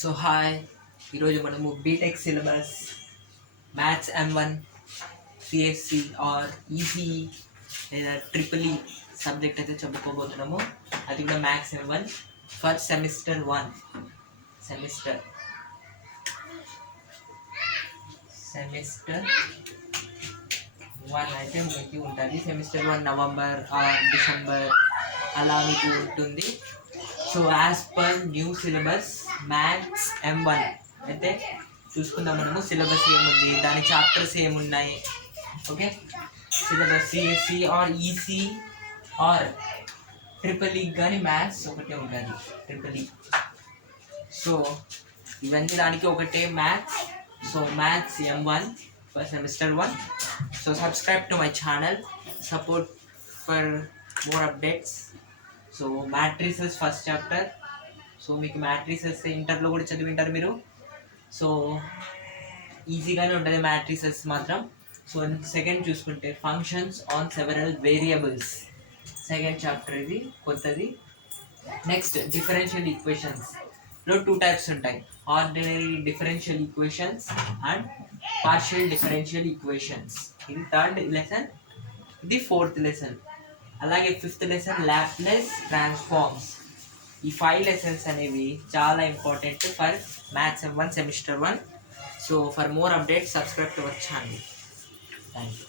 So hi, ఈరోజు మనము B Tech syllabus maths M1 CSE or EC లేదా ట్రిపుల్ సబ్జెక్ట్ అయితే చెప్పుకోబోతున్నాము. అది కూడా maths M1 for semester 1. Semester 1 అయితే మీకు ఉంటుంది. సెమిస్టర్ 1 నవంబర్ ఆర్ డిసెంబర్ అలా మీకు ఉంటుంది. So as per new syllabus maths M1 అయితే చూసుకుందాం మనము. సిలబస్ ఏముంది, దాని చాప్టర్స్ ఏమున్నాయి, okay. Syllabus CSE or EC or triple E కానీ మ్యాథ్స్ ఒకటే ఉంటుంది, ట్రిపుల్ ఈ. సో ఇవన్నీ దానికి ఒకటే maths. So maths M1 for semester 1. So subscribe to my channel, support for more updates. So matrices first chapter. So మీకు matrices ఇంటర్లో కూడా చదివింటారు మీరు. సో ఈజీగానే ఉంటుంది మ్యాట్రిసెస్ మాత్రం. సో సెకండ్ చూసుకుంటే functions on several variables, second chapter ఇది కొత్తది. నెక్స్ట్ డిఫరెన్షియల్ ఈక్వేషన్స్లో 2 టైప్స్ ఉంటాయి, ordinary differential equations and partial differential equations. ఇది థర్డ్ లెసన్, ఇది ఫోర్త్ లెసన్. అలాగే ఫిఫ్త్ లెసన్ లాప్లేస్ ట్రాన్స్ఫార్మ్స్. ఈ 5 లెసన్స్ అనేవి చాలా important for maths M1 semester 1. So for more updates subscribe to our channel. Thank you.